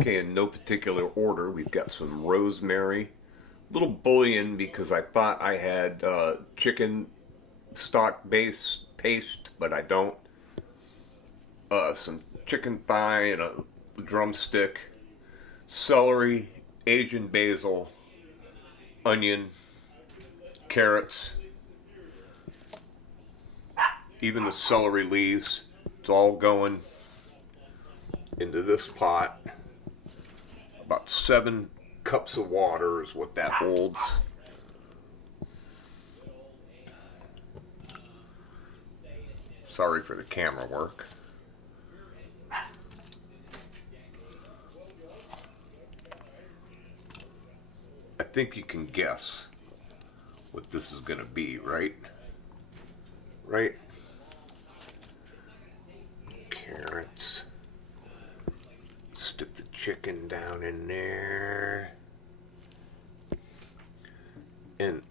Okay, in no particular order, we've got some rosemary, a little bouillon because I thought I had chicken stock base paste, but I don't. Some chicken thigh and a drumstick, celery, Asian basil, onion, carrots, even the celery leaves. It's all going into this pot. About 7 cups of water is what that holds. Sorry for the camera work. I think you can guess what this is going to be, right? Right? Carrots. Stick the chicken down in there. And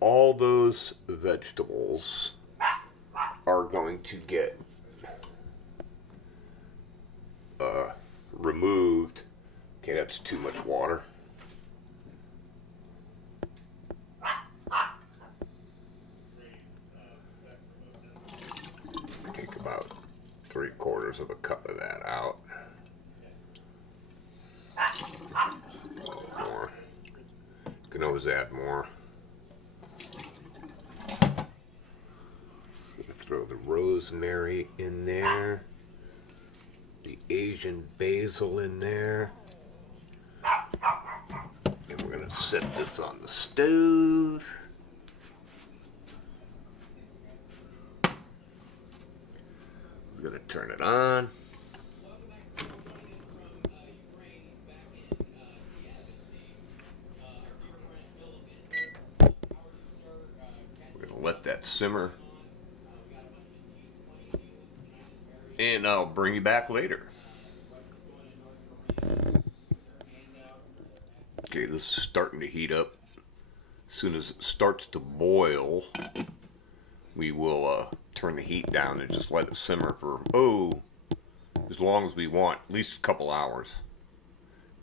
all those vegetables are going to get removed. Okay, that's too much water. Take about 3/4 of a cup of that out. More. You can always add more. Throw the rosemary in there, the Asian basil in there, and we're going to set this on the stove. We're going to turn it on. We're going to let that simmer. And I'll bring you back later. Okay, this is starting to heat up. As soon as it starts to boil, we will turn the heat down and just let it simmer for, as long as we want, at least a couple hours.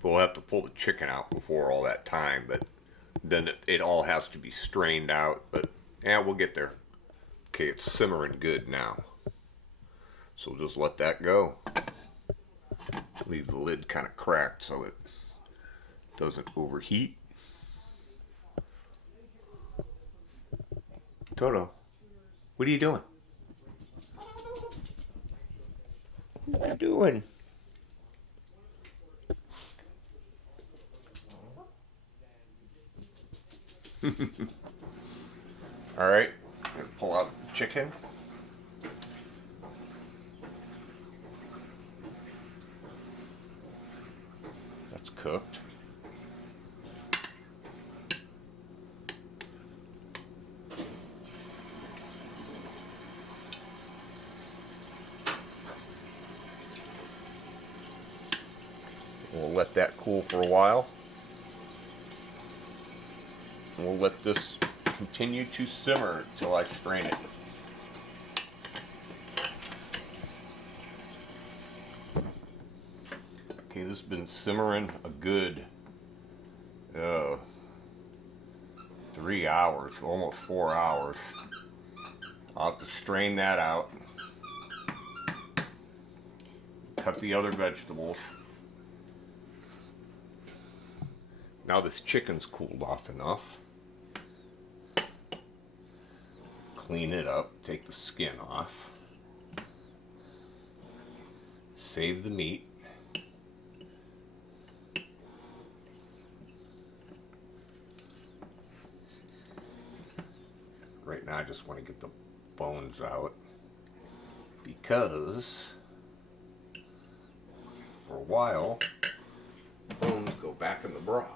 We'll have to pull the chicken out before all that time, but then it all has to be strained out. But yeah, we'll get there. Okay, it's simmering good now. So just let that go. Leave the lid kind of cracked so it doesn't overheat. Toto, what are you doing? What are you doing? Alright, I'm going to pull out the chicken. That's cooked. We'll let that cool for a while. We'll let this continue to simmer until I strain it. Okay, this has been simmering a good 3 hours, almost 4 hours. I'll have to strain that out. Cut the other vegetables. Now this chicken's cooled off enough. Clean it up, take the skin off. Save the meat. Right now I just want to get the bones out because for a while bones go back in the broth.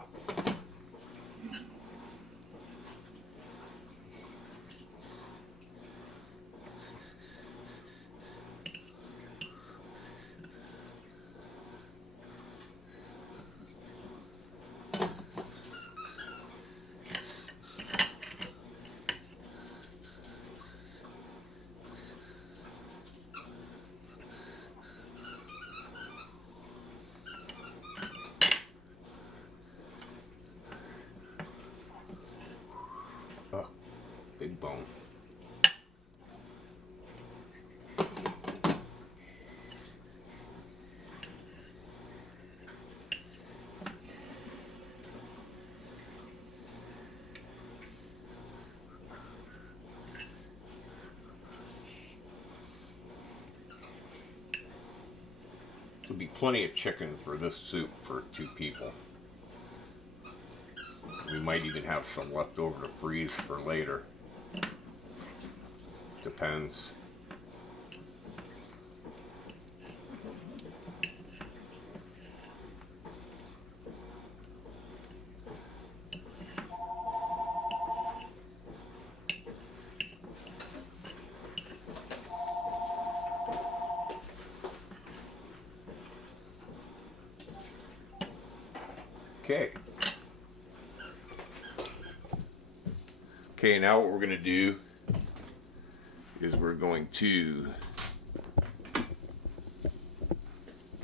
There'll be plenty of chicken for this soup for 2 people. We might even have some left over to freeze for later. Depends. Okay. Okay, now what we're going to do is we're going to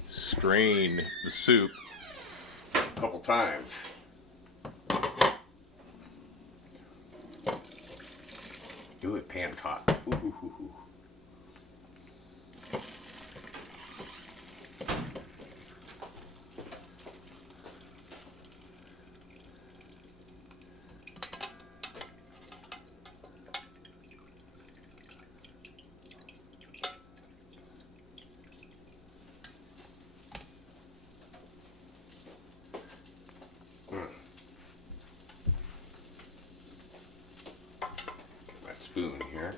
strain the soup a couple times. Do it, pan's hot. Ooh, ooh, ooh, ooh. Spoon here.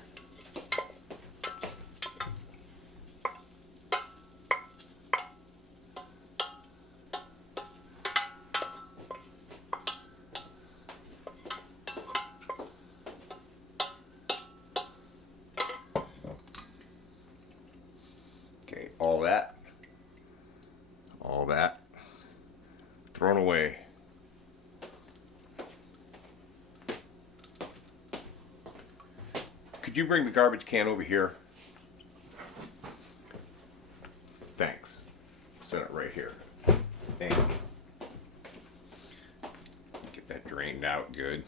Okay, all that thrown away. Could you bring the garbage can over here? Thanks. Set it right here. Thank you. Get that drained out good.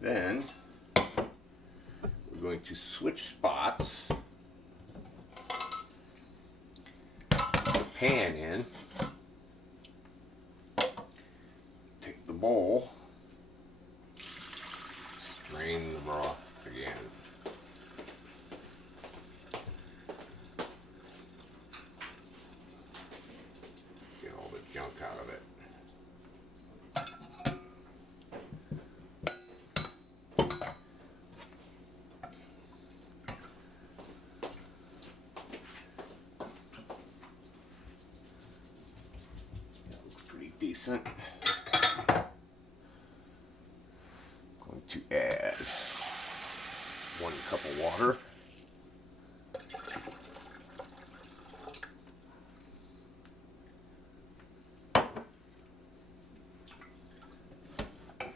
Then we're going to switch spots. Put the pan in. Take the bowl. Strain the broth again. Get all the junk out of it. Decent. Going to add 1 cup of water.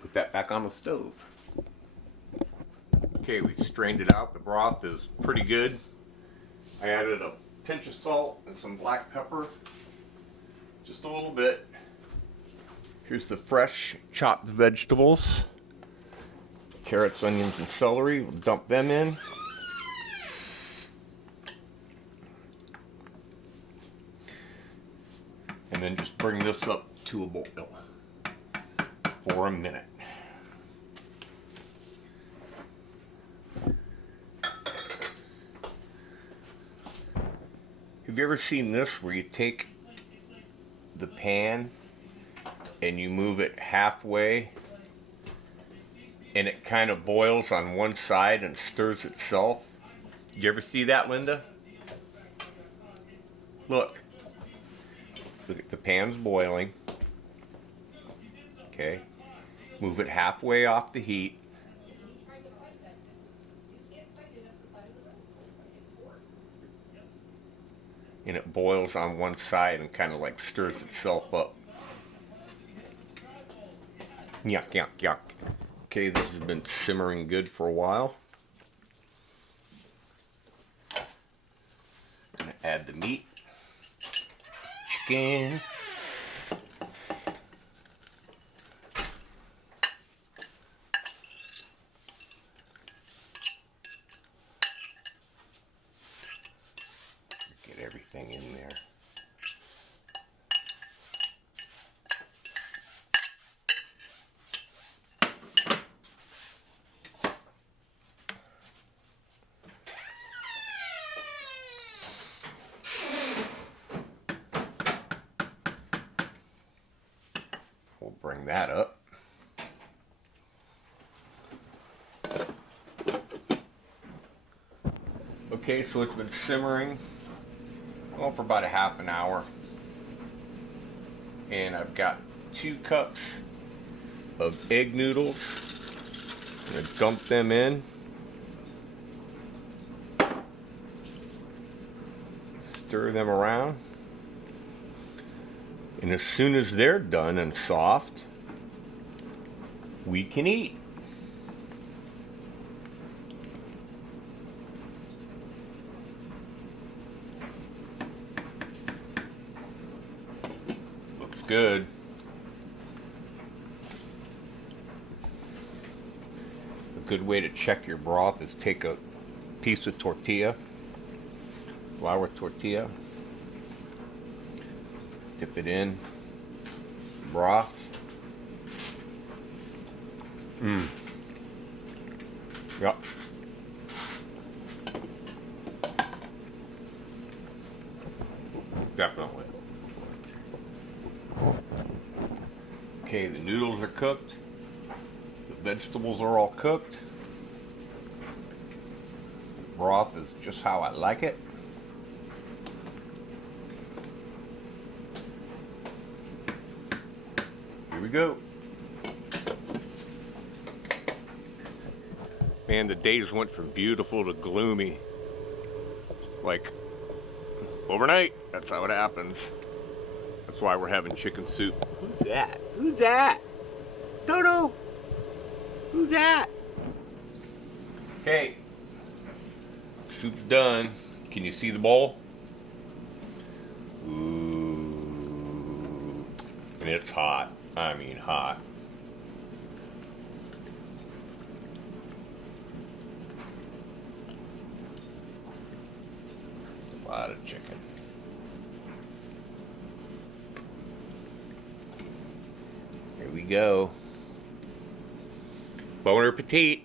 Put that back on the stove. Okay, we've strained it out. The broth is pretty good. I added a pinch of salt and some black pepper. Just a little bit. Here's the fresh chopped vegetables. Carrots, onions, and celery. We'll dump them in. And then just bring this up to a boil for a minute. Have you ever seen this where you take the pan and you move it halfway and it kind of boils on one side and stirs itself? Did you ever see that, Linda? Look. Look at the pan's boiling. Okay. Move it halfway off the heat. And it boils on one side and kind of like stirs itself up. Yuck, yuck, yuck. Okay, this has been simmering good for a while. Gonna add the meat. Chicken. Get everything in there. that up. Okay, so it's been simmering for about a half an hour. And I've got 2 cups of egg noodles. I'm going to dump them in. Stir them around. And as soon as they're done and soft, we can eat. Looks good. A good way to check your broth is take a piece of tortilla, flour tortilla, dip it in broth. Yep. Definitely. Okay, the noodles are cooked. The vegetables are all cooked. The broth is just how I like it. Here we go. Man, the days went from beautiful to gloomy. Like, overnight. That's how it happens. That's why we're having chicken soup. Who's that? Who's that? Dodo! Who's that? Okay. Soup's done. Can you see the bowl? Ooh. And it's hot. I mean hot. A lot of chicken. Here we go. Bon appetit.